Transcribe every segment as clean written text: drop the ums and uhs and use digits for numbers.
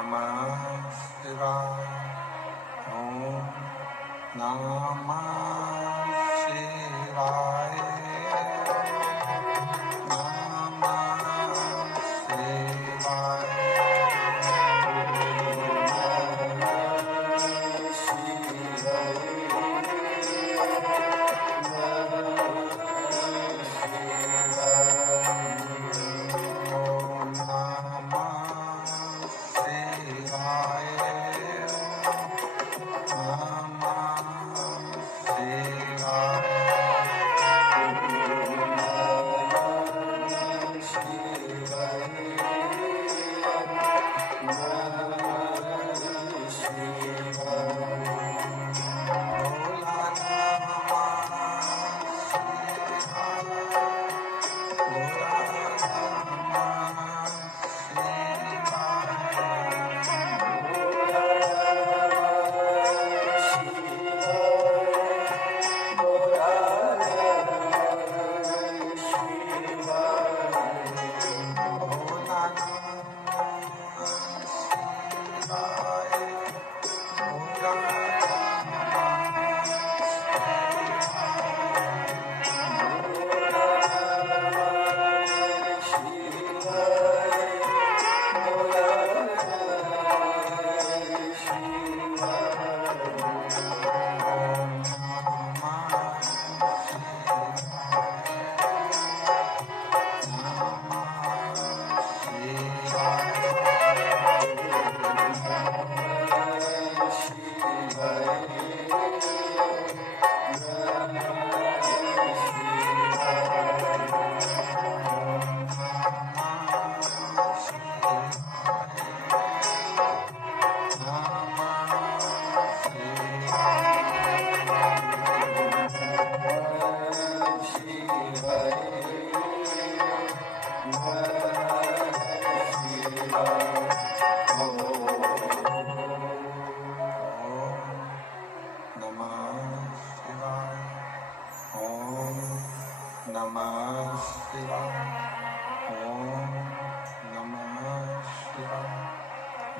नमः शिवाय। ओम नमः शिवाय।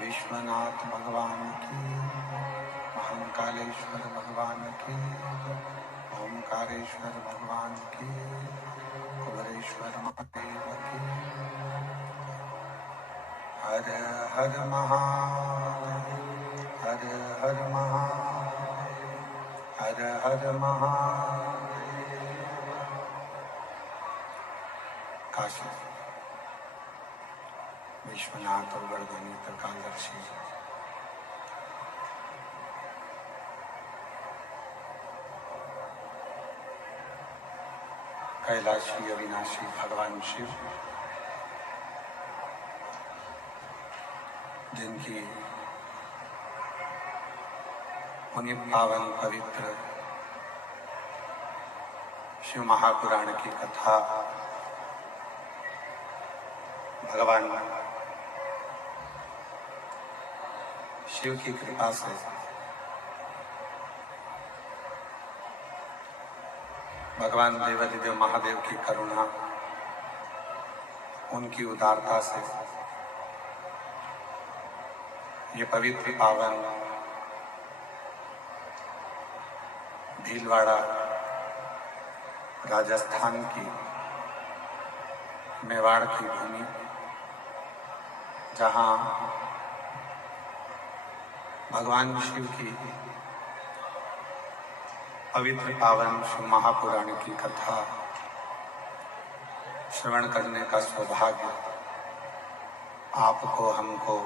विश्वनाथ भगवान की, महाकालेश्वर भगवान की, ओमकारेश्वर भगवान की, कुबेरेश्वर महादेव की। हर हर महादेव, हर हर महादेव, हर हर महादेव। काशी विश्वनाथ और वर्धनी त्रिकालदर्शी कैलाशी अविनाशी भगवान शिव, जिनकी उन्हीं पावन पवित्र शिव महापुराण की कथा भगवान शिव की कृपा से भगवान देवाधिदेव महादेव की करुणा, उनकी उदारता से ये पवित्र पावन भीलवाड़ा राजस्थान की मेवाड़ की भूमि, जहाँ भगवान शिव की पवित्र पावन शिव महापुराण की कथा श्रवण करने का सौभाग्य आपको, हमको,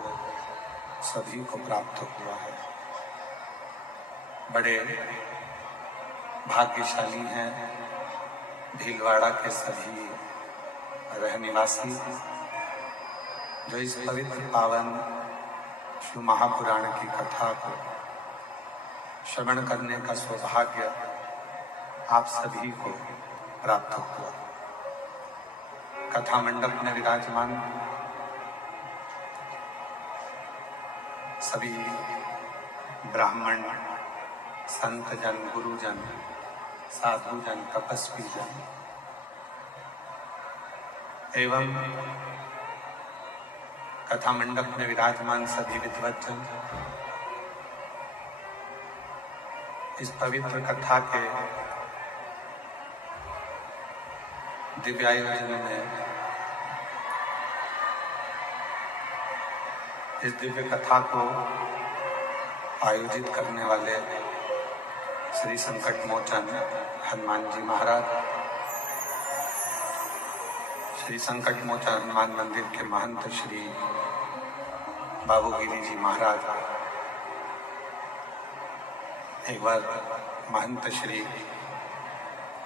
सभी को प्राप्त हुआ है। बड़े भाग्यशाली हैं भीलवाड़ा के सभी रहनिवासी, जो इस पवित्र पावन शिव महापुराण की कथा को श्रवण करने का सौभाग्य आप सभी को प्राप्त हुआ। कथा मंडप में विराजमान सभी ब्राह्मण, संत जन, गुरुजन, साधु जन, तपस्वी जन एवं कथा मंडप में विराजमान सभी विद्वज्जन, इस पवित्र कथा के दिव्य आयोजन में, इस दिव्य कथा को आयोजित करने वाले श्री संकट मोचन हनुमान जी महाराज, श्री संकट मोचन हनुमान मंदिर के महंत श्री बाबूगिरी जी महाराज, एक बार महंत श्री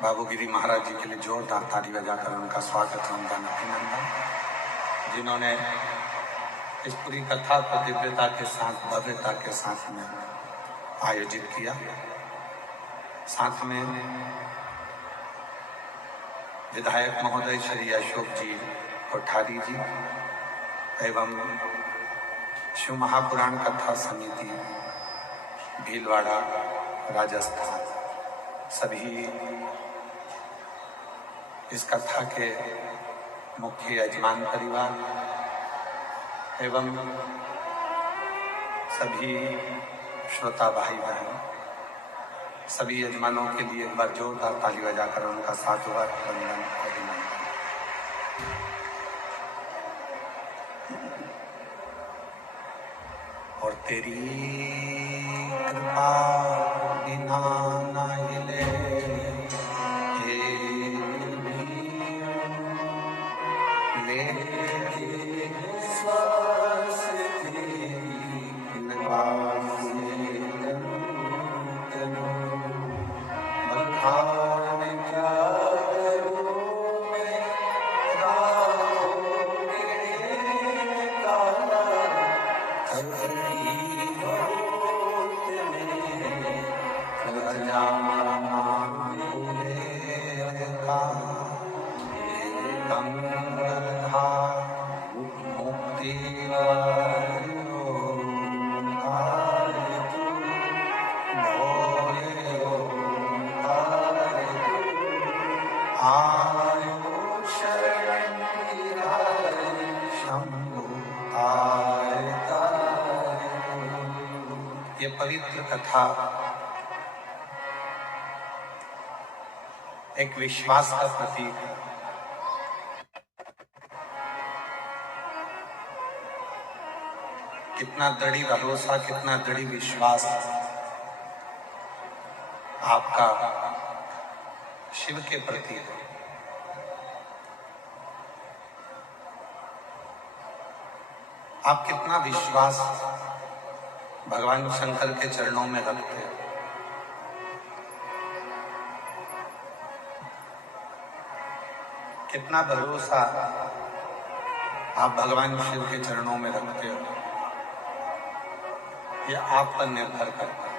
बाबूगिरी महाराज जी के लिए जोरदार ताली बजाकर उनका स्वागत, वंदन, अभिनंदन, जिन्होंने इस पूरी कथा को दिव्यता के साथ, भव्यता के साथ में आयोजित किया। साथ में विधायक महोदय श्री अशोक जी कोठारी जी एवं शिव महापुराण कथा समिति भीलवाड़ा राजस्थान, सभी इस कथा के मुख्य यजमान परिवार एवं सभी श्रोता भाई बहन, सभी यजमानों के लिए एक बार जोरदार ताली बजाकर उनका साधुवाद, वंदन, अभिनंदन। और तेरी कृपा बिना न हिले हे ले श्वास तेरी कृपा से तनु बखान क्या करूं मैं राहों के काला ये पवित्र कथा एक विश्वास का प्रतीक है। कितना दृढ़ भरोसा, कितना दृढ़ विश्वास आपका शिव के प्रति है। आप कितना विश्वास भगवान शंकर के चरणों में रखते हैं। कितना भरोसा आप भगवान शिव के चरणों में रखते हो, यह आप पर निर्भर करता है।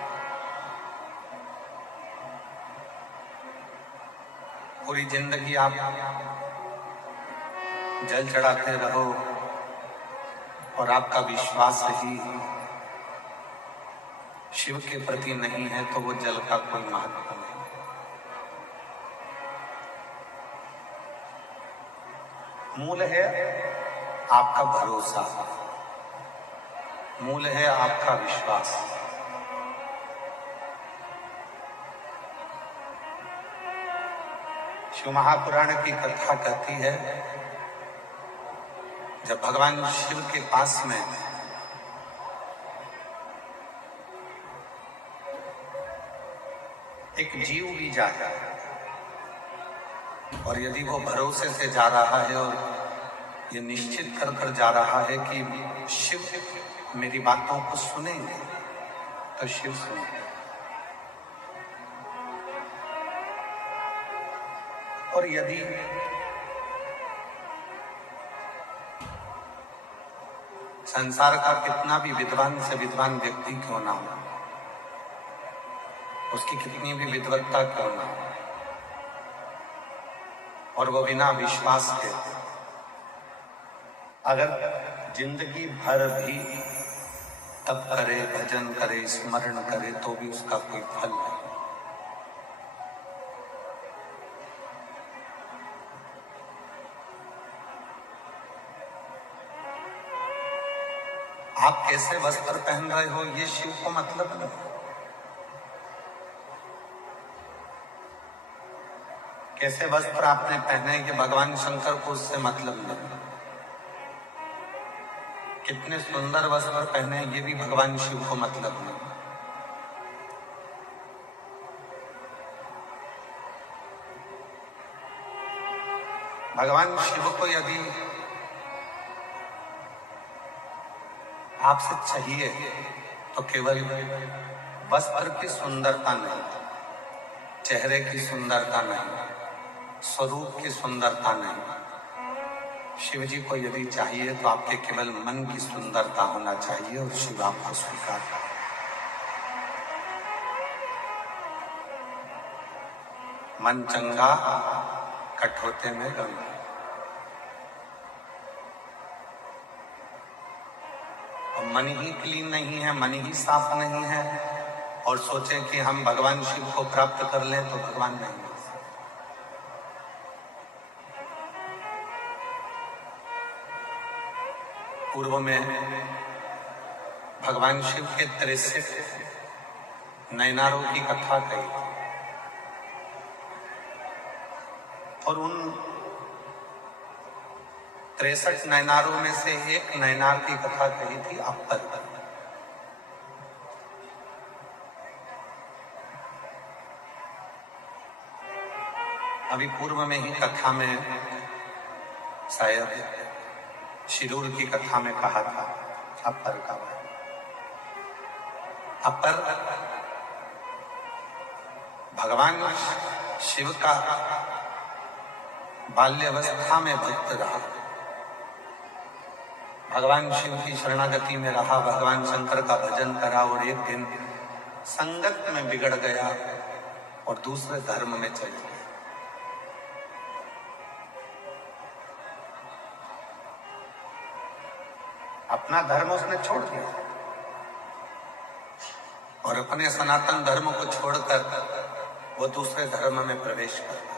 पूरी जिंदगी आप जल चढ़ाते रहो और आपका विश्वास ही शिव के प्रति नहीं है तो वो जल का कोई महत्व नहीं। मूल है आपका भरोसा, मूल है आपका विश्वास। शिव महापुराण की कथा कहती है, जब भगवान शिव के पास में एक जीव भी जाता है और यदि वो भरोसे से जा रहा है और ये निश्चित कर कर जा रहा है कि शिव मेरी बातों को सुनेंगे, तो शिव सुनेंगे। और यदि संसार का कितना भी विद्वान से विद्वान व्यक्ति क्यों ना हो, उसकी कितनी भी विद्वत्ता क्यों ना हो, और वो बिना विश्वास के अगर जिंदगी भर भी तप करे, भजन करे, स्मरण करे, तो भी उसका कोई फल नहीं। आप कैसे वस्त्र पहन रहे हो ये शिव को मतलब नहीं। कैसे वस्त्र आपने पहने ये भगवान शंकर को उससे मतलब नहीं। कितने सुंदर वस्त्र पहने ये भी भगवान शिव को मतलब नहीं। भगवान शिव को यदि आपसे चाहिए तो केवल वस्त्र की सुंदरता नहीं, चेहरे की सुंदरता नहीं, स्वरूप की सुंदरता नहीं। शिव जी को यदि चाहिए तो आपके केवल मन की सुंदरता होना चाहिए और शिव आपको स्वीकार करे। मन चंगा कठोते में गंगा। मन ही क्लीन नहीं है, मन ही साफ नहीं है और सोचें कि हम भगवान शिव को प्राप्त कर लें तो भगवान नहीं मिल सकते। पूर्व में भगवान शिव के 63 नयनारों की कथा कही और उन 63 नयनारों में से एक नयनार की कथा कही थी अपर। अभी पूर्व में ही कथा में शायद शिरूर की कथा में कहा था अपर का। अपर भगवान शिव का बाल्यावस्था में भक्त रहा, भगवान शिव की शरणागति में रहा, भगवान शंकर का भजन करा और एक दिन संगत में बिगड़ गया और दूसरे धर्म में चले गया। अपना धर्म उसने छोड़ दिया और अपने सनातन धर्म को छोड़कर वो दूसरे धर्म में प्रवेश कर गया।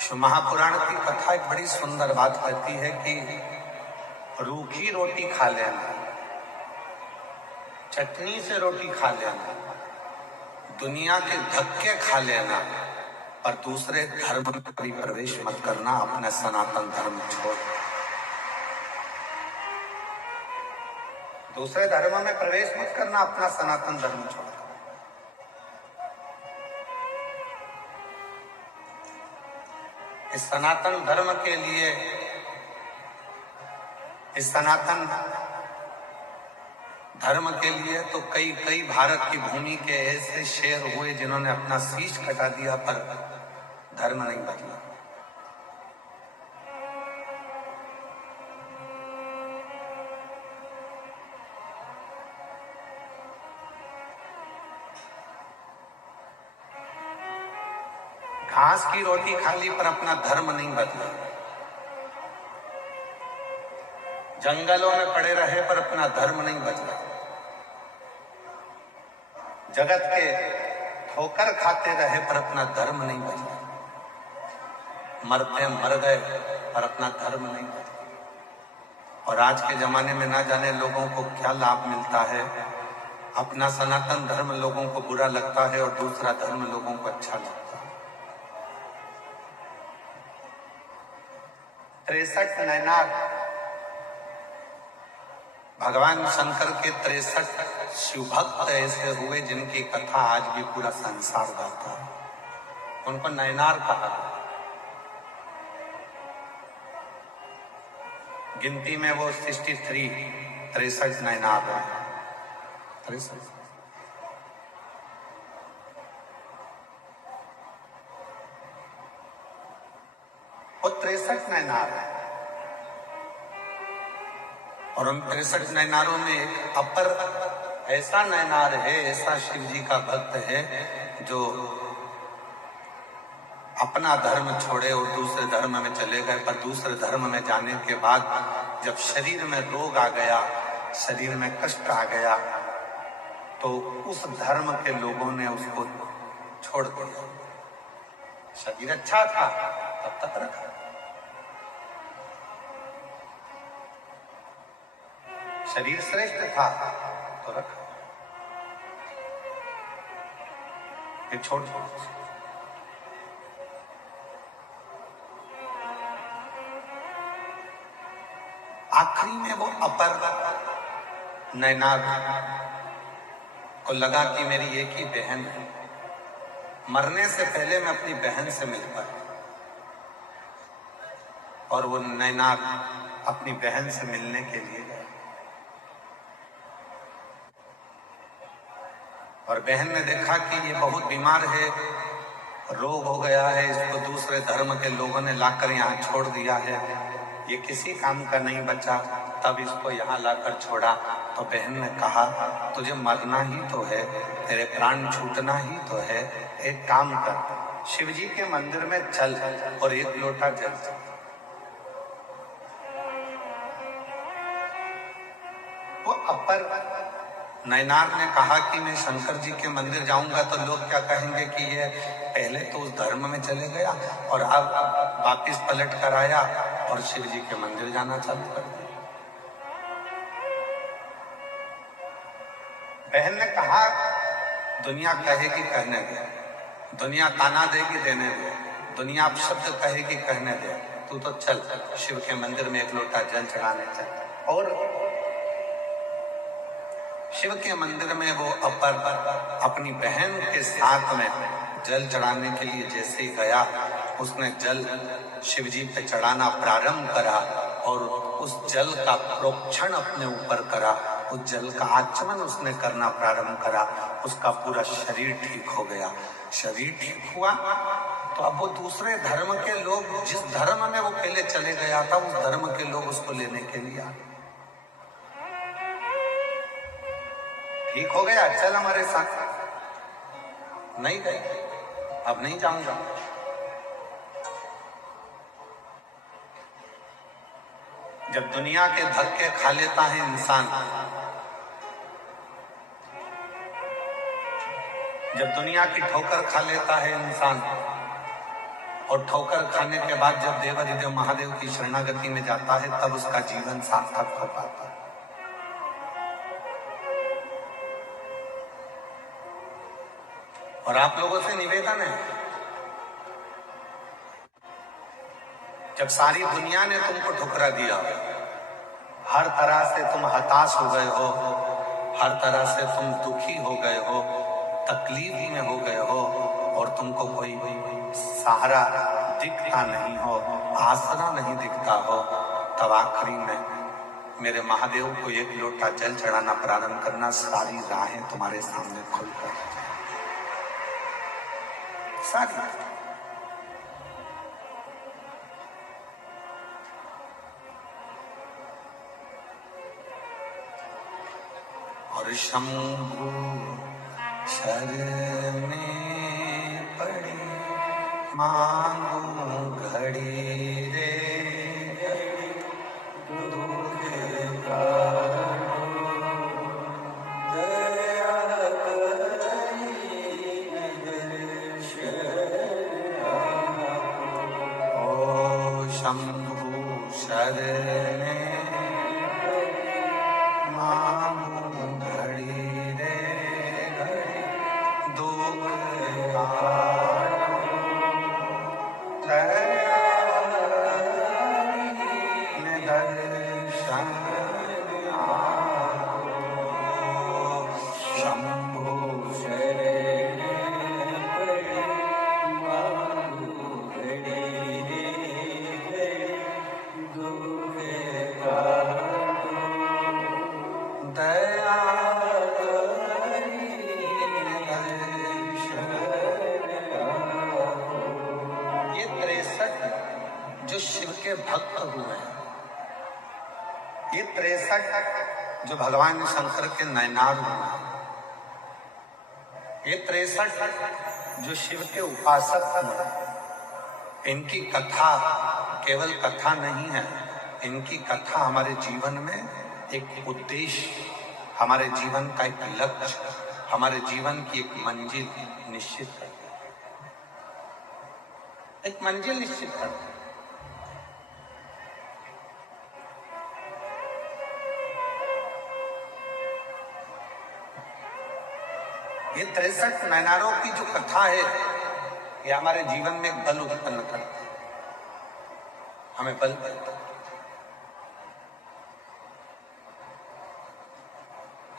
शिव महापुराण की कथा एक बड़ी सुंदर बात कहती है कि रूखी रोटी खा लेना, चटनी से रोटी खा लेना, दुनिया के धक्के खा लेना, पर दूसरे धर्म में कभी प्रवेश मत करना, अपना सनातन धर्म छोड़। दूसरे धर्म में प्रवेश मत करना, अपना सनातन धर्म छोड़। इस सनातन धर्म के लिए, इस सनातन धर्म के लिए तो कई भारत की भूमि के ऐसे शेर हुए जिन्होंने अपना शीश कटा दिया पर धर्म नहीं बदला। घास की रोटी खा ली पर अपना धर्म नहीं बदला। जंगलों में पड़े रहे पर अपना धर्म नहीं बदला। जगत के ठोकर खाते रहे पर अपना धर्म नहीं बदला। मरते मर गए पर अपना धर्म नहीं बदला। और आज के जमाने में ना जाने लोगों को क्या लाभ मिलता है। अपना सनातन धर्म लोगों को बुरा लगता है और दूसरा धर्म लोगों को अच्छा लगता है। 63 नयनार भगवान शंकर के 63 शिव भक्त ऐसे हुए जिनकी कथा आज भी पूरा संसार गाता है। उनको नयनार कहा। गिनती में वो 63 नयनार है। 63 वो 63 नयनार है और उन 63 नयनारों में एक अपर ऐसा नयनार है, ऐसा शिव जी का भक्त है जो अपना धर्म छोड़े और दूसरे धर्म में चले गए। पर दूसरे धर्म में जाने के बाद जब शरीर में रोग आ गया, शरीर में कष्ट आ गया, तो उस धर्म के लोगों ने उसको छोड़ दिया। शरीर अच्छा था तब तक रखा, शरीर श्रेष्ठ था तो रखा, ये छोड़ दो। आखिरी में वो अपर नैनार को लगा कि मेरी एक ही बहन है, मरने से पहले मैं अपनी बहन से मिल पाया। और वो नैनार अपनी बहन से मिलने के लिए गया और बहन ने देखा कि ये बहुत बीमार है, रोग हो गया है, इसको दूसरे धर्म के लोगों ने लाकर यहाँ छोड़ दिया है, ये किसी काम का नहीं बचा। तब इसको यहाँ लाकर छोड़ा तो बहन ने कहा तुझे मरना ही तो है, तेरे प्राण छूटना ही तो है, एक काम कर, शिव जी के मंदिर में चल और एक लोटा जल। वो अपर नैनार ने कहा कि मैं शंकर जी के मंदिर जाऊंगा तो लोग क्या कहेंगे कि ये पहले तो उस धर्म में चले गया और अब वापिस पलट कर आया और शिव जी के मंदिर जाना चालू कर दिया। बहन ने कहा दुनिया कहेगी कहने दे, दुनिया ताना देगी देने दे, दुनिया अपशब्द कहेगी कहने दे, तू तो चल शिव के मंदिर में एक लोटा जल चढ़ाने चल। और शिव के मंदिर में वो अपर अपनी बहन के साथ में जल चढ़ाने के लिए जैसे ही गया, उसने जल शिव जी पे चढ़ाना प्रारंभ करा और उस जल का प्रोक्षण अपने ऊपर करा, उस जल का आचमन उसने करना प्रारंभ करा, उसका पूरा शरीर ठीक हो गया। शरीर ठीक हुआ तो अब वो दूसरे धर्म के लोग, जिस धर्म में वो पहले चले गया था, उस धर्म के लोग उसको लेने के लिए आए। ठीक हो गया, चल हमारे साथ। नहीं गए, अब नहीं जाऊंगा। जब दुनिया के धक्के खा लेता है इंसान, जब दुनिया की ठोकर खा लेता है इंसान और ठोकर खाने के बाद जब देवाधिदेव महादेव की शरणागति में जाता है, तब उसका जीवन सार्थक हो पाता है। और आप लोगों से निवेदन है, जब सारी दुनिया ने तुमको ठुकरा दिया, हर तरह से तुम हताश हो गए हो, हर तरह से तुम दुखी हो गए हो, तकलीफ में हो गए हो और तुमको कोई सहारा दिखता नहीं हो, आसरा नहीं दिखता हो, तब आखिरी में मेरे महादेव को एक लोटा जल चढ़ाना प्रारंभ करना, सारी राहें तुम्हारे सामने खुलकर सारी। और शंभु शरण पड़ी मांगू घड़ी रे दुख का दया ओ शंभु शरण मांगू घड़ी रे घड़ी दुख का भक्त हुए हैं, ये 63 जो भगवान शंकर के नैनार हुए हैं, ये 63 जो शिव के उपासक हुए, इनकी कथा केवल कथा नहीं है, इनकी कथा हमारे जीवन में एक उद्देश्य, हमारे जीवन का एक लक्ष्य, हमारे जीवन की एक मंजिल निश्चित करती है, एक मंजिल निश्चित करती है। ये 63 नैनारों की जो कथा है ये हमारे जीवन में एक बल उत्पन्न करती है, हमें बल देता है,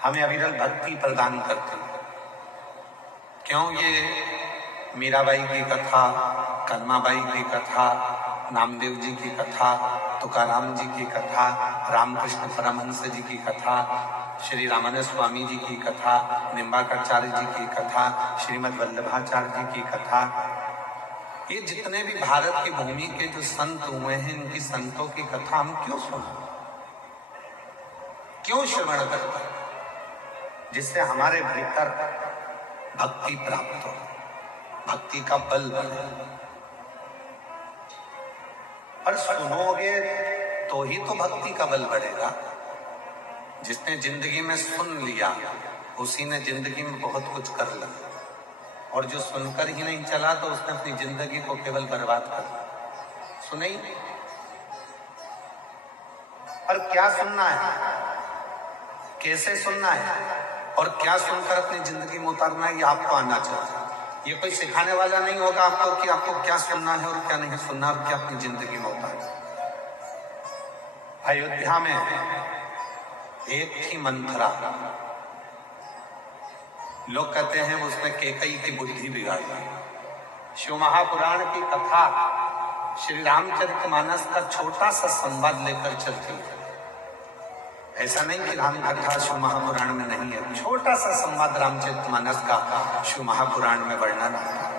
हमें अविरल भक्ति प्रदान करती है। क्यों? ये मीराबाई की कथा, कन्माबाई की कथा, नामदेव जी की कथा, तुकाराम जी की कथा, रामकृष्ण परमहंस जी की कथा, श्री रामानंद स्वामी जी की कथा, निम्बाकराचार्य जी की कथा, श्रीमद् वल्लभाचार्य जी की कथा, ये जितने भी भारत की भूमि के जो संत हुए हैं इनकी संतों की कथा हम क्यों सुना, क्यों श्रवण करते, जिससे हमारे भीतर भक्ति प्राप्त हो, भक्ति का बल बने। पर सुनोगे तो ही तो भक्ति का बल बढ़ेगा। जिसने जिंदगी में सुन लिया उसी ने जिंदगी में बहुत कुछ कर लिया, और जो सुनकर ही नहीं चला तो उसने अपनी जिंदगी को केवल बर्बाद कर दिया। सुने ही नहीं। पर क्या सुनना है, कैसे सुनना है और क्या सुनकर अपनी जिंदगी में उतारना है, ये आपको आना चाहिए। ये कोई सिखाने वाला नहीं होगा आपको कि आपको क्या सुनना है और क्या नहीं सुनना और क्या अपनी जिंदगी में उतारना। अयोध्या में एक थी मंथरा, लोग कहते हैं उसने कैकेयी की बुद्धि बिगाड़ी। शिव महापुराण की कथा श्री रामचरितमानस का छोटा सा संवाद लेकर चलती है। ऐसा नहीं कि राम कथा शिव महापुराण में नहीं है, छोटा सा संवाद रामचरितमानस का शिव महापुराण में वर्णन आता है।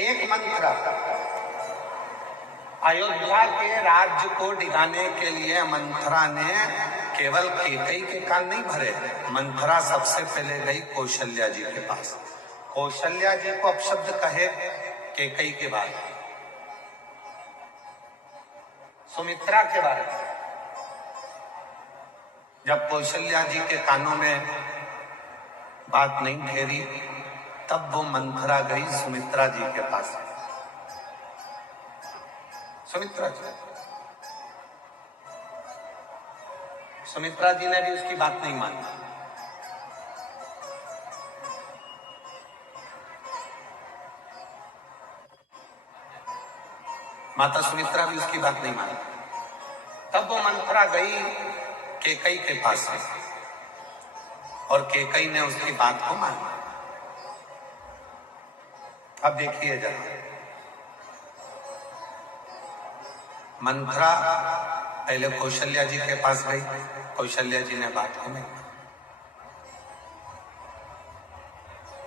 एक मंथरा अयोध्या के राज्य को डिगाने के लिए मंथरा ने केवल कैकेयी के कान नहीं भरे, मंथरा सबसे पहले गई कौशल्या जी के पास। कौशल्या जी को अपशब्द कहे कैकेयी के बाद, सुमित्रा के बारे में। जब कौशल्या जी के कानों में बात नहीं ठहरी तब वो मंथरा गई सुमित्रा जी के पास। सुमित्रा जी ने भी उसकी बात नहीं मानी। माता सुमित्रा भी उसकी बात नहीं मानी। तब वो मंथरा गई कैकेयी के पास और कैकेयी ने उसकी बात को माना। अब देखिए जरा, मंथरा पहले कौशल्या जी के पास गई, कौशल्या जी ने बात को नहीं माना।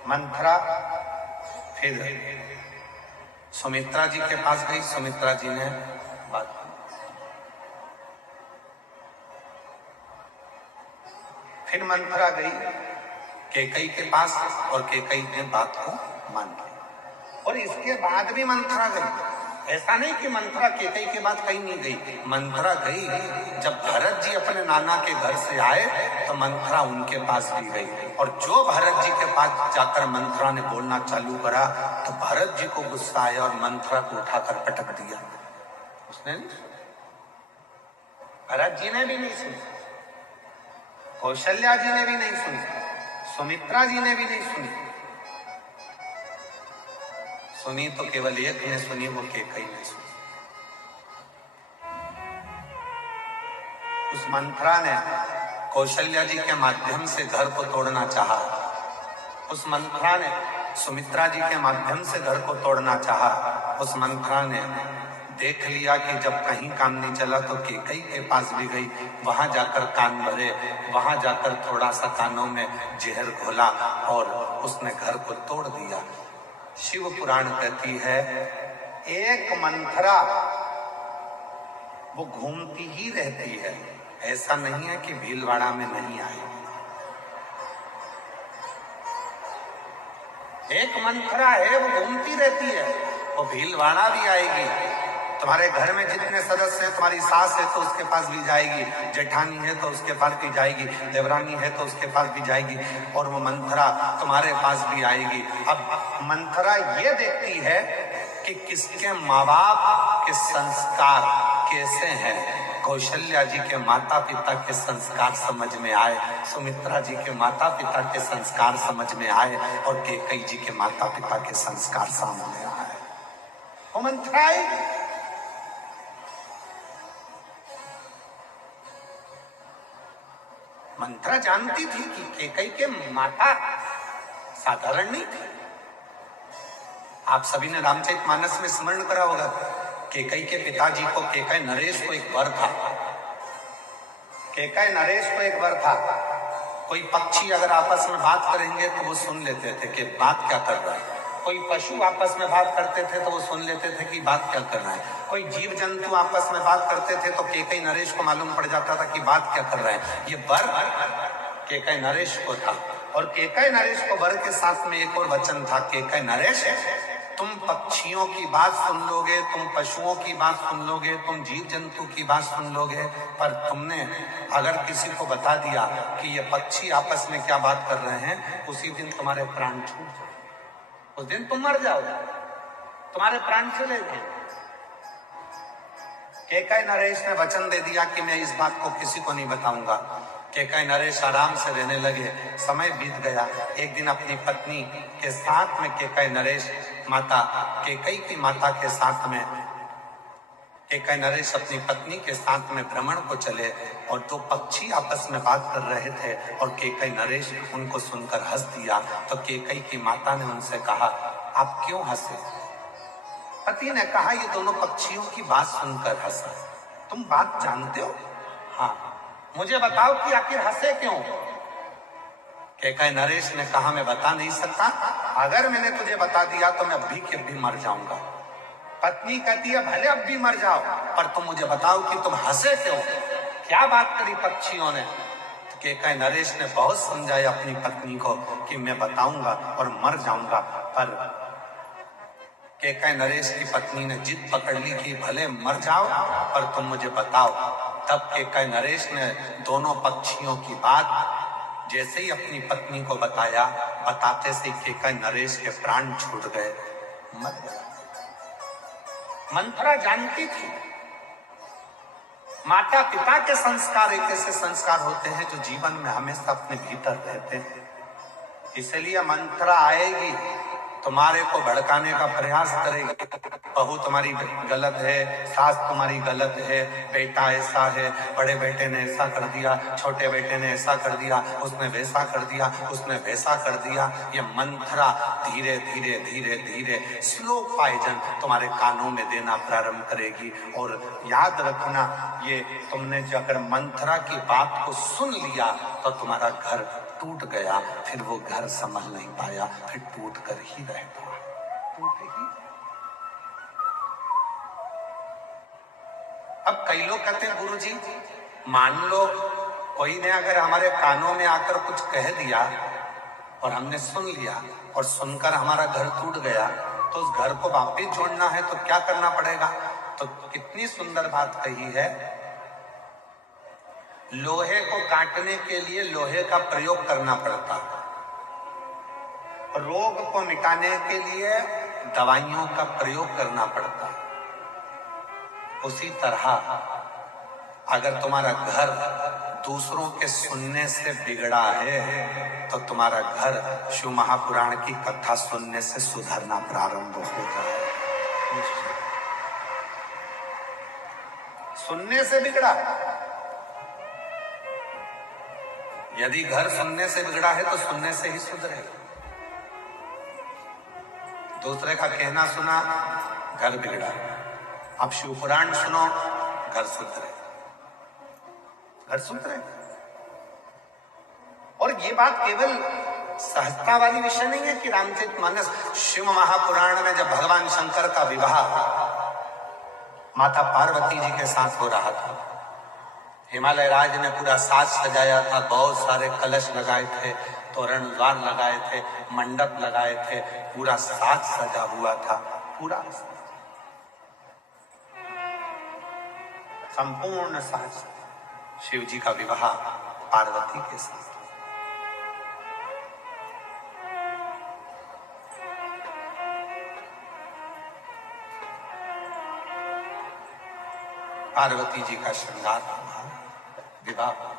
मंथरा फिर सुमित्रा जी के पास गई, सुमित्रा जी ने बात को। फिर मंथरा गई कैकेयी के पास और कैकेयी ने बात को मान लिया। और इसके बाद भी मंथरा गई। ऐसा नहीं कि मंथरा कैकेयी के बाद कहीं नहीं गई, मंथरा गई। जब भरत जी अपने नाना के घर से आए तो मंथरा उनके पास भी गई। और जो भरत जी के पास जाकर मंथरा ने बोलना चालू करा तो भरत जी को गुस्सा आया और मंथरा को उठाकर पटक दिया। उसने नहीं, भरत जी ने भी नहीं सुनी, कौशल्या जी ने भी नहीं सुनी, सुमित्रा जी ने भी नहीं सुनी। सुनी तो केवल एक ने सुनी, वो कैकेयी ने सुनी। उस मंथरा ने कौशल्या जी के माध्यम से घर को तोड़ना चाहा। उस मंथरा ने सुमित्रा जी के माध्यम से घर को तोड़ना चाहा। उस मंथरा ने देख लिया कि जब कहीं काम नहीं चला तो कैकेयी के पास भी गई, वहां जाकर कान भरे, वहां जाकर थोड़ा सा कानों में जहर घोला और उसने घर को तोड़ दिया। शिव पुराण कहती है एक मंथरा वो घूमती ही रहती है, ऐसा नहीं है कि भीलवाड़ा में नहीं आई। एक मंथरा है वो घूमती रहती है, वो भीलवाड़ा भी आएगी। तुम्हारे घर में जितने सदस्य हैं, तुम्हारी सास है तो उसके पास भी जाएगी, जेठानी है तो उसके पास भी जाएगी, देवरानी है तो उसके पास भी जाएगी, और वो मंथरा तुम्हारे पास भी आएगी। अब मंथरा ये देखती है कि किसके माँ बाप के संस्कार कैसे हैं, कौशल्या जी के माता पिता के संस्कार समझ में आए, सुमित्रा जी के माता पिता के संस्कार समझ में आए और कैकेयी जी के माता पिता के संस्कार सामने आए। वो मंथरा आई। मंथरा जानती थी कि कैकेयी के माता साधारण नहीं थी। आप सभी ने रामचरितमानस में स्मरण करा होगा, कैकेयी के पिताजी को, कैकेयी नरेश को एक वर था। कैकेयी नरेश को एक वर था, कोई पक्षी अगर आपस में बात करेंगे तो वो सुन लेते थे कि बात क्या कर रहा है। कोई पशु आपस में बात करते थे तो वो सुन लेते थे कि बात क्या कर रहा है। कोई जीव जंतु आपस में बात करते थे तो कैकेयी नरेश को मालूम पड़ जाता था कि बात क्या कर रहा है। ये वर कैकेयी नरेश को था। और कैकेयी नरेश को वर के साथ में एक और वचन था, कैकेयी नरेश तुम पक्षियों की बात सुन लोगे, तुम पशुओं की बात सुन लोगे, तुम जीव जंतु की बात सुन लोगे, पर तुमने अगर किसी को बता दिया कि ये पक्षी आपस में क्या बात कर रहे हैं, उसी दिन तुम्हारे प्राण छूट जाए, उस दिन तुम मर जाओगे, तुम्हारे प्राण चले गए। कैकेयी नरेश ने वचन दे दिया कि मैं इस बात को किसी को नहीं बताऊंगा। कैकेयी नरेश आराम से रहने लगे। समय बीत गया। एक दिन अपनी पत्नी के साथ में कैकेयी नरेश माता कैकेयी की माता के साथ में कैकेयी नरेश अपनी पत्नी के साथ में भ्रमण को चले और दो पक्षी आपस में बात कर रहे थे और कैकेयी नरेश उनको सुनकर हंस दिया। तो कैकेयी की माता ने उनसे कहा, आप क्यों हंसे? पति ने कहा, ये दोनों पक्षियों की बात सुनकर हंसा। तुम बात जानते हो? हाँ। मुझे बताओ कि आखिर हंसे क्यों? कैकेयी नरेश ने कहा, मैं बता नहीं सकता, अगर मैंने तुझे बता दिया तो मैं अभी के अभी मर जाऊंगा। पत्नी कहती है, भले अब भी मर जाओ, पर तुम मुझे बताओ कि तुम हंसे क्यों? क्या बात करी पक्षियों ने? तो कैकेयी नरेश ने बहुत समझाया अपनी पत्नी को कि मैं बताऊंगा और मर जाऊंगा, पर कैकेयी नरेश की पत्नी ने जिद पकड़ ली कि भले मर जाओ पर तुम मुझे बताओ। तब कैकेयी नरेश ने दोनों पक्षियों की बात जैसे ही अपनी पत्नी को बताया, बताते से कैकेयी नरेश के प्राण छूट गए, मर गया। मंथरा जानती थी माता पिता के संस्कार एक ऐसे संस्कार होते हैं जो जीवन में हमेशा अपने भीतर रहते हैं। इसलिए मंथरा आएगी, तुम्हारे को भड़काने का प्रयास करेगी। बहू तुम्हारी गलत है, सास तुम्हारी गलत है, बेटा ऐसा है, बड़े बेटे ने ऐसा कर दिया, छोटे बेटे ने ऐसा कर दिया, उसने वैसा कर दिया, उसने वैसा कर दिया। ये मंथरा धीरे धीरे धीरे धीरे स्लो पॉइजन तुम्हारे कानों में देना प्रारंभ करेगी। और याद रखना, ये तुमने अगर मंथरा की बात को सुन लिया तो तुम्हारा घर टूट गया, फिर वो घर संभल नहीं पाया, फिर टूट कर ही रह गया, टूट ही। अब कई लोग कहते हैं, गुरुजी मान लो कोई ने अगर हमारे कानों में आकर कुछ कह दिया और हमने सुन लिया और सुनकर हमारा घर टूट गया, तो उस घर को वापस जोड़ना है तो क्या करना पड़ेगा? तो कितनी सुंदर बात कही है, लोहे को काटने के लिए लोहे का प्रयोग करना पड़ता, रोग को मिटाने के लिए दवाइयों का प्रयोग करना पड़ता। उसी तरह अगर तुम्हारा घर दूसरों के सुनने से बिगड़ा है तो तुम्हारा घर शिव महापुराण की कथा सुनने से सुधरना प्रारंभ होगा। सुनने से बिगड़ा, यदि घर सुनने से बिगड़ा है तो सुनने से ही सुधरेगा। दूसरे का कहना सुना, घर बिगड़ा। अब शिव पुराण सुनो, घर सुधरे, घर सुधरे। और ये बात केवल सहजता वाली विषय नहीं है कि रामचरितमानस, शिव महापुराण में जब भगवान शंकर का विवाह माता पार्वती जी के साथ हो रहा था, हिमालय राज ने पूरा साज सजाया था, बहुत सारे कलश लगाए थे, तोरण द्वार लगाए थे, मंडप लगाए थे, पूरा साज सजा हुआ था, पूरा संपूर्ण साज। शिव जी का विवाह पार्वती के साथ। पार्वती जी का श्रृंगार हुआ, विवाह हुआ।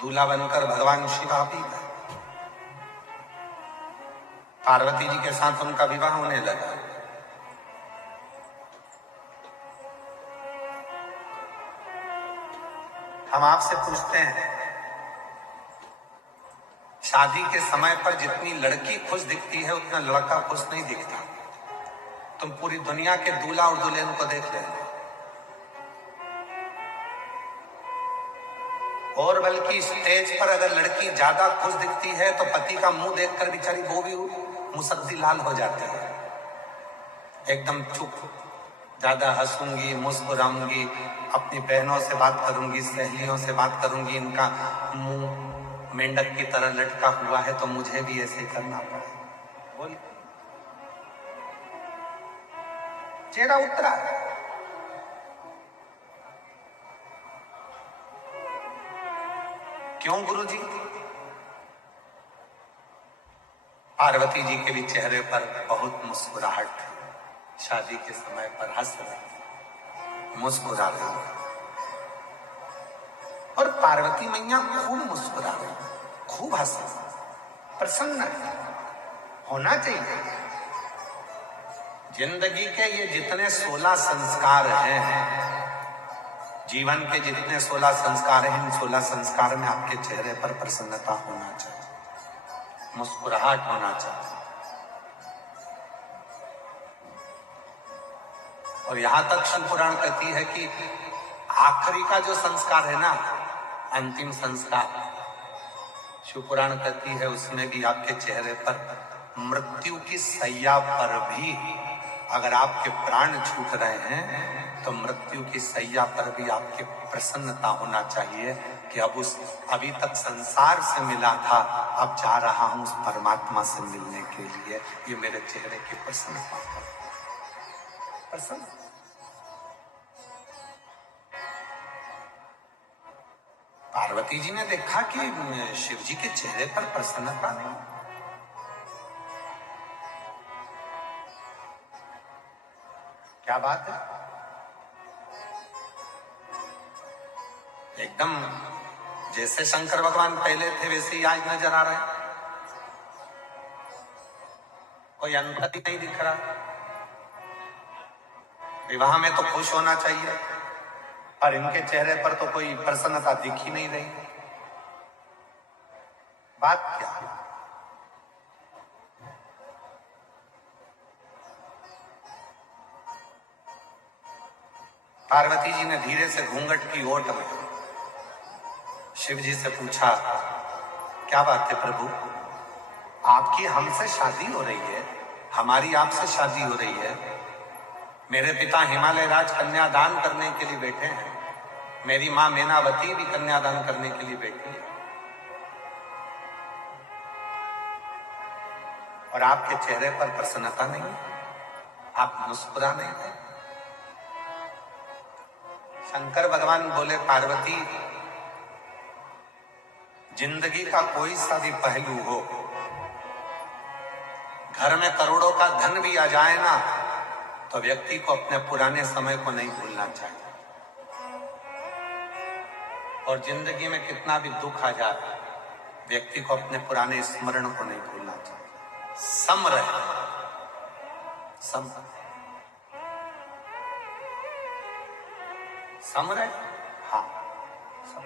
दूल्हा बनकर भगवान शिवा भी गए। पार्वती जी के साथ उनका विवाह होने लगा। हम आपसे पूछते हैं, शादी के समय पर जितनी लड़की खुश दिखती है उतना लड़का खुश नहीं दिखता। तुम पूरी दुनिया के दूल्हा और दुल्हन को देख लेना, और बल्कि स्टेज पर अगर लड़की ज्यादा खुश दिखती है तो पति का मुंह देखकर बेचारी वो भी मुसद्दी लाल हो जाती है, एकदम चुप। ज्यादा हंसूंगी, मुस्कुराऊंगी, अपनी बहनों से बात करूंगी, सहेलियों से बात करूंगी, इनका मुंह मेंढक की तरह लटका हुआ है तो मुझे भी ऐसे करना पड़े। बोल, चेहरा उतरा। क्यों गुरुजी? पार्वती जी के भी चेहरे पर बहुत मुस्कुराहट, शादी के समय पर हंस रहे, मुस्कुरा रहे, और पार्वती मैया खूब मुस्कुरा रही, खूब हंस रही, प्रसन्न होना चाहिए। जिंदगी के ये जितने 16 संस्कार हैं, जीवन के जितने 16 संस्कार हैं, इन 16 संस्कार में आपके चेहरे पर प्रसन्नता होना चाहिए, मुस्कुराहट होना चाहिए। और यहां तक शिव पुराण कहती है कि आखिरी का जो संस्कार है ना, अंतिम संस्कार, शिव पुराण कहती है उसमें भी आपके चेहरे पर मृत्यु की सैया पर भी अगर आपके प्राण छूट रहे हैं तो मृत्यु की सैया पर भी आपके प्रसन्नता होना चाहिए कि अभी तक संसार से मिला था, अब जा रहा हूं उस परमात्मा से मिलने के लिए। ये मेरे चेहरे की प्रसन्नता है, प्रसन्न। पार्वती जी ने देखा कि शिव जी के चेहरे पर प्रसन्नता नहीं। क्या बात है, एकदम जैसे शंकर भगवान पहले थे वैसे ही आज नजर आ रहे हैं, कोई अंतर ही नहीं दिख रहा। विवाह में तो खुश होना चाहिए, और इनके चेहरे पर तो कोई प्रसन्नता दिख ही नहीं रही। बात क्या है? पार्वती जी ने धीरे से घूंघट की ओट में शिव जी से पूछा, क्या बात है प्रभु, आपकी हमसे शादी हो रही है, हमारी आपसे शादी हो रही है। मेरे पिता हिमालय राज कन्यादान करने के लिए बैठे हैं, मेरी मां मैनावती भी कन्यादान करने के लिए बैठी है, और आपके चेहरे पर प्रसन्नता नहीं, आप मुस्कुरा नहीं है। शंकर भगवान बोले, पार्वती, जिंदगी का कोई सा भी पहलू हो, घर में करोड़ों का धन भी आ जाए ना, तो व्यक्ति को अपने पुराने समय को नहीं भूलना चाहिए। और जिंदगी में कितना भी दुख आ जाए, व्यक्ति को अपने पुराने स्मरण को नहीं भूलना चाहिए। सम रहे, सम रहे, हाँ, सम।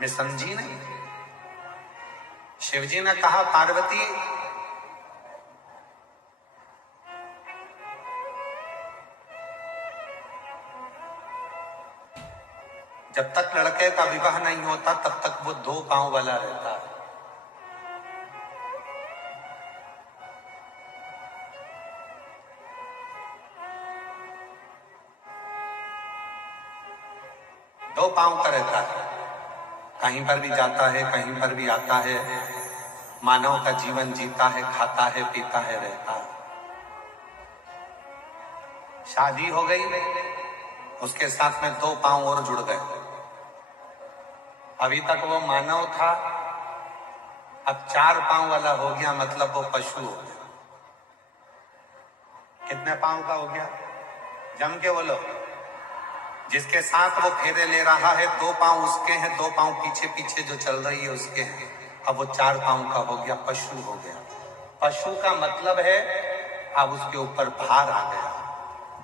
मैं समझी नहीं। शिवजी ने कहा, पार्वती, जब तक लड़के का विवाह नहीं होता तब तक वो 2 पांव वाला रहता है। दो पांव का रहता है, कहीं पर भी जाता है, कहीं पर भी आता है, मानव का जीवन जीता है, खाता है, पीता है, रहता है। शादी हो गई, उसके साथ में 2 पांव और जुड़ गए। अभी तक वो मानव था, अब 4 पांव वाला हो गया, मतलब वो पशु हो गया। कितने पांव का हो गया? जम के बोलो। जिसके साथ वो फेरे ले रहा है 2 पांव उसके हैं, 2 पांव पीछे पीछे जो चल रही है उसके हैं। अब वो 4 पांव का हो गया, पशु हो गया। पशु का मतलब है अब उसके ऊपर भार आ गया,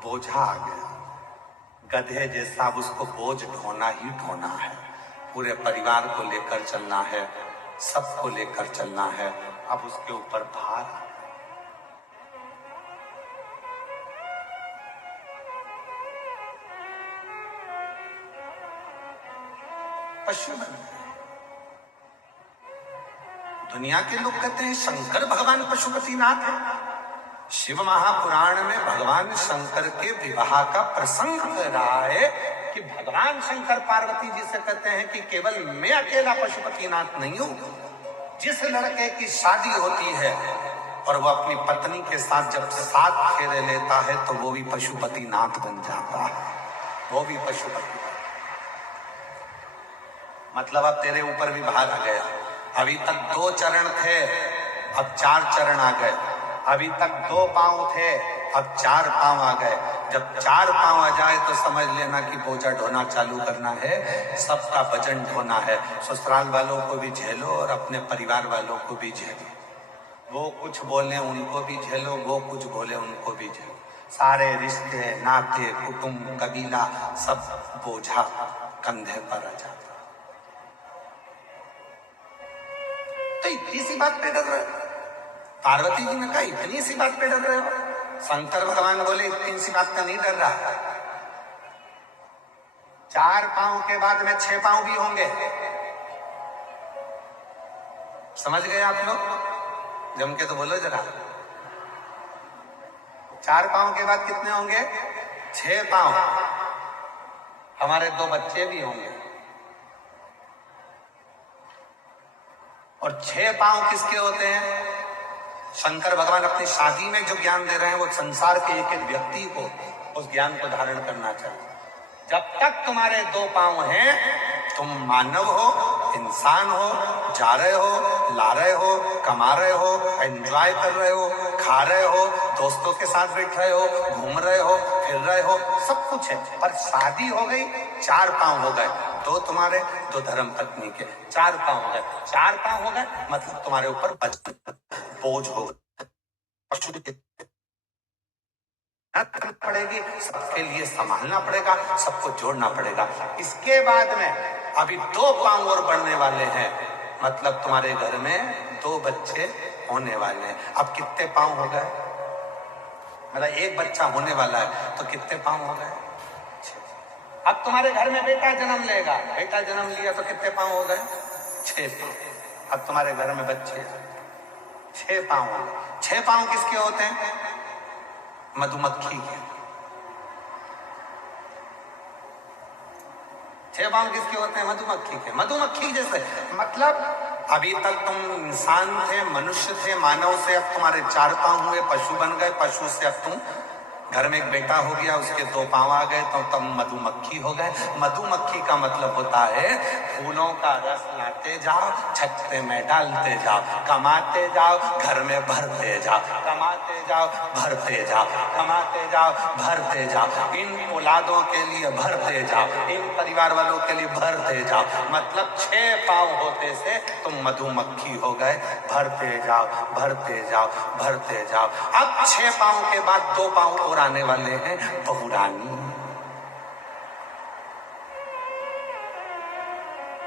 बोझा आ गया। गधे जैसा अब उसको बोझ ढोना ही ढोना है। पूरे परिवार को लेकर चलना है, सबको लेकर चलना है। अब उसके ऊपर भार आ गया। पशु बन गए। दुनिया के लोग कहते हैं शंकर भगवान पशुपतिनाथ है। शिव महापुराण में भगवान शंकर के विवाह का प्रसंग कर रहा है कि भगवान शंकर पार्वती जी से कहते हैं कि केवल मैं अकेला पशुपतिनाथ नहीं हूं। जिस लड़के की शादी होती है और वो अपनी पत्नी के साथ जब 7 फेरे लेता है तो वो भी पशुपतिनाथ बन जाता है। वो भी पशुपति। मतलब अब तेरे ऊपर भी भार आ गया। अभी तक 2 चरण थे, अब 4 चरण आ गए। अभी तक 2 पांव थे, अब 4 पांव आ गए। जब 4 पांव आ जाए तो समझ लेना कि बोझा ढोना चालू करना है, सबका वजन ढोना है। ससुराल वालों को भी झेलो और अपने परिवार वालों को भी झेलो। वो कुछ बोले उनको भी झेलो, वो कुछ बोले उनको भी झेलो। सारे रिश्ते, नाते, कुटुंब, कबीला सब बोझा कंधे पर आ जाता। तो इतनी सी बात पे डर रहे हो? पार्वती जी ने कहा इतनी सी बात पे डर रहे हो? शंकर भगवान बोले इतनी सी बात का नहीं डर रहा। 4 पांव के बाद में 6 पांव भी होंगे। समझ गए आप लोग? जम के तो बोलो जरा। 4 पांव के बाद कितने होंगे? 6 पांव। हमारे 2 बच्चे भी होंगे। और 6 पांव किसके होते हैं? शंकर भगवान अपनी शादी में जो ज्ञान दे रहे हैं वो संसार के एक एक व्यक्ति को उस ज्ञान को धारण करना चाहिए। जब तक तुम्हारे 2 पांव हैं, तुम मानव हो, इंसान हो, जा रहे हो, ला रहे हो, कमा रहे हो, एंजॉय कर रहे हो, खा रहे हो, दोस्तों के साथ बैठ रहे हो, घूम रहे हो, फिर रहे हो, सब कुछ है। पर शादी हो गई, 4 पांव हो गए। 2 तुम्हारे, 2 धर्म पत्नी के, 4 पांव हो गए। 4 पांव हो गए मतलब तुम्हारे ऊपर बोझ हो गए। पड़ेगी, सबके लिए संभालना पड़ेगा, सबको जोड़ना पड़ेगा। इसके बाद में अभी 2 पांव और बढ़ने वाले हैं, मतलब तुम्हारे घर में 2 बच्चे होने वाले हैं। अब कितने पांव हो गए? मतलब 1 बच्चा होने वाला है तो कितने पांव हो गए? 6। अब तुम्हारे घर में बेटा जन्म लेगा, बेटा जन्म लिया तो कितने पांव हो गए? 6 पांव। अब तुम्हारे घर में बच्चे 6 पांव हो गए। 6 पांव किसके होते हैं? मधुमक्खी के। 6 पांव किसके होते हैं? मधुमक्खी के। मधुमक्खी जैसे, मतलब अभी तक तुम इंसान थे, मनुष्य थे, मानव से अब तुम्हारे 4 पांव हुए, पशु बन गए, पशु से अब तुम घर में एक बेटा हो गया, उसके 2 पांव आ गए तो तुम मधुमक्खी हो गए। मधुमक्खी का मतलब होता है फूलों का रस लाते जाओ, छत्ते में डालते जाओ, कमाते जाओ, घर में भरते जाओ, कमाते जाओ, भरते जाओ, कमाते जाओ, भरते जाओ, इन औलादों के लिए भरते जाओ, इन परिवार वालों के लिए भरते जाओ। मतलब 6 पांव होते से तुम मधुमक्खी हो गए। भरते जाओ, भरते जाओ, भरते जाओ। अब 6 पांव के बाद 2 पांव और आने वाले हैं, बहुरानी।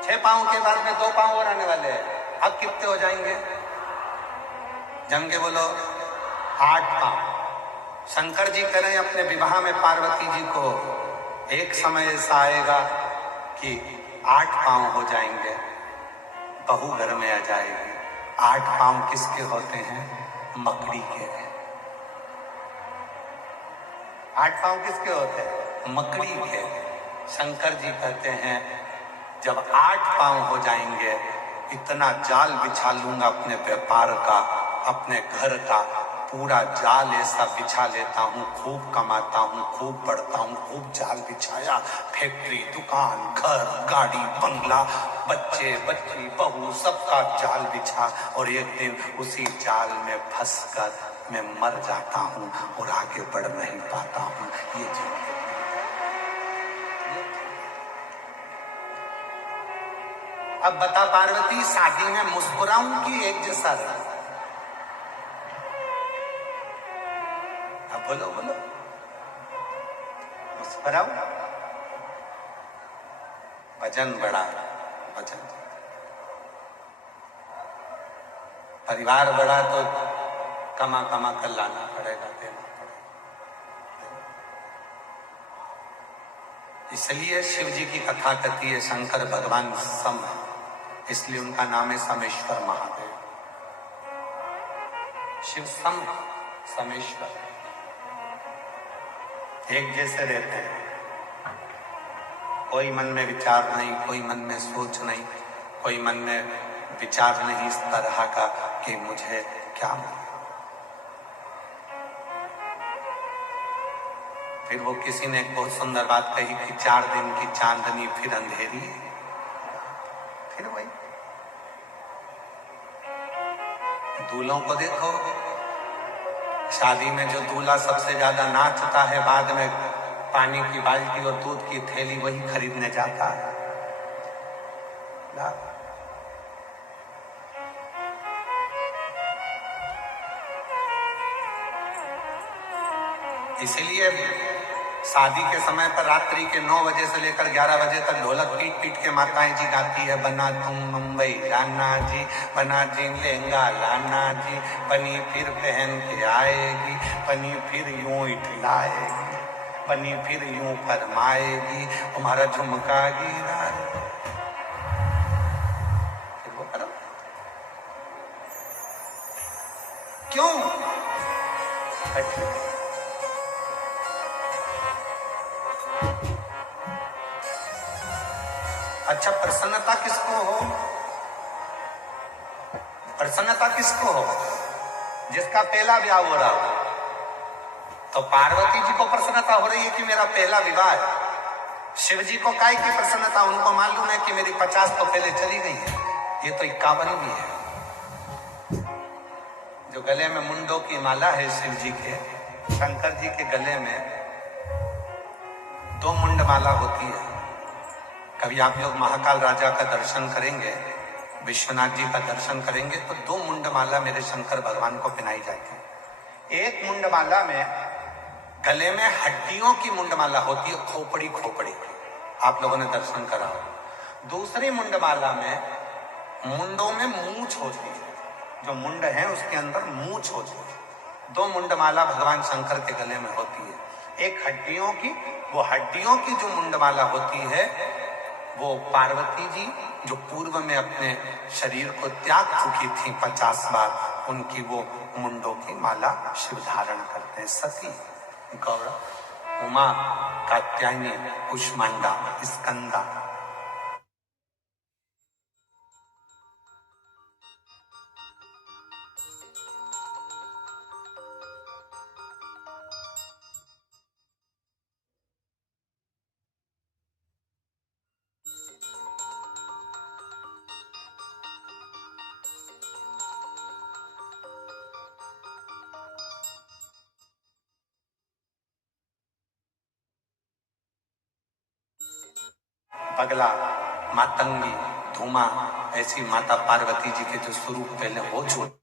6 पांव के बाद में 2 पांव और आने वाले हैं। अब कितने हो जाएंगे? जम के बोलो। 8 पांव। शंकर जी करें अपने विवाह में पार्वती जी को, एक समय ऐसा आएगा कि 8 पांव हो जाएंगे, बहू घर में आ जाएगी। 8 पांव किसके होते हैं? मकड़ी के। 8 पांव किसके होते हैं? मकड़ी के। शंकर जी कहते हैं जब 8 पांव हो जाएंगे, इतना जाल बिछा लूंगा अपने व्यापार का, अपने घर का, पूरा जाल ऐसा बिछा लेता हूँ, खूब कमाता हूँ, खूब बढ़ता हूँ, खूब जाल बिछाया, फैक्ट्री, दुकान, घर, गाड़ी, बंगला, बच्चे, बच्ची, बहू, सबका जाल बिछा, और एक दिन उसी जाल में फंसकर मैं मर जाता हूं और आगे बढ़ नहीं पाता हूं। ये जीवन अब बता पार्वती, शादी में मुस्कुराऊं कि एक जैसा रहूं? अब बोलो बोलो, मुस्कुराऊं? वजन बढ़ा, वजन, परिवार बढ़ा तो कमा कमा कर लाना पड़ेगा, देना पड़ेगा। इसलिए शिव जी की कथा कहती है शंकर भगवान सम है, इसलिए उनका नाम है समेश्वर महादेव। शिव सम, समेश्वर, एक जैसे रहते हैं। कोई मन में विचार नहीं, कोई मन में सोच नहीं, कोई मन में विचार नहीं इस तरह का कि मुझे क्या मिले। फिर वो किसी ने एक बहुत सुंदर बात कही कि 4 दिन की चांदनी फिर अंधेरी, फिर वही। दूल्हों को देखो, शादी में जो दूल्हा सबसे ज्यादा नाचता है, बाद में पानी की बाल्टी और दूध की थैली वही खरीदने जाता है। इसीलिए शादी के समय पर रात्रि के 9 बजे से लेकर 11 बजे तक ढोलक पीट पीट के माताएं जी गाती है, बना तुम मुंबई लाना जी, बना जी लहंगा लाना जी, बनी फिर पहन के आएगी, बनी फिर यूं इठलाएगी, बनी फिर यूं फरमाएगी, हमारा झुमका गिरा। क्यों? अच्छा, प्रसन्नता किसको हो? प्रसन्नता किसको हो? जिसका पहला विवाह हो रहा हो। तो पार्वती जी को प्रसन्नता हो रही है कि मेरा पहला विवाह है। शिव जी को काय की प्रसन्नता? उनको मालूम है कि मेरी 50 तो पहले चली गई है, ये तो 51 भी है। जो गले में मुंडों की माला है शिव जी के, शंकर जी के गले में 2 मुंड माला होती है। कभी आप लोग महाकाल राजा का दर्शन करेंगे, विश्वनाथ जी का दर्शन करेंगे तो 2 मुंडमाला मेरे शंकर भगवान को पहनाई जाती है। एक मुंडमाला में गले में हड्डियों की मुंडमाला होती है, खोपड़ी खोपड़ी, आप लोगों ने दर्शन करा हो। दूसरी मुंडमाला में मुंडों में मूंछ होती है, जो मुंड है उसके अंदर मूंछ होती है। 2 मुंडमाला भगवान शंकर के गले में होती है। एक हड्डियों की, वो हड्डियों की जो मुंडमाला होती है वो पार्वती जी जो पूर्व में अपने शरीर को त्याग चुकी थी 50 बार, उनकी वो मुंडों की माला शिव धारण करते हैं। सती, गौरा, उमा, कात्यायनी, कुष्मांडा, स्कंदा। पगला, मातंगी, धूमा, ऐसी माता पार्वती जी के जो स्वरूप पहले हो चुके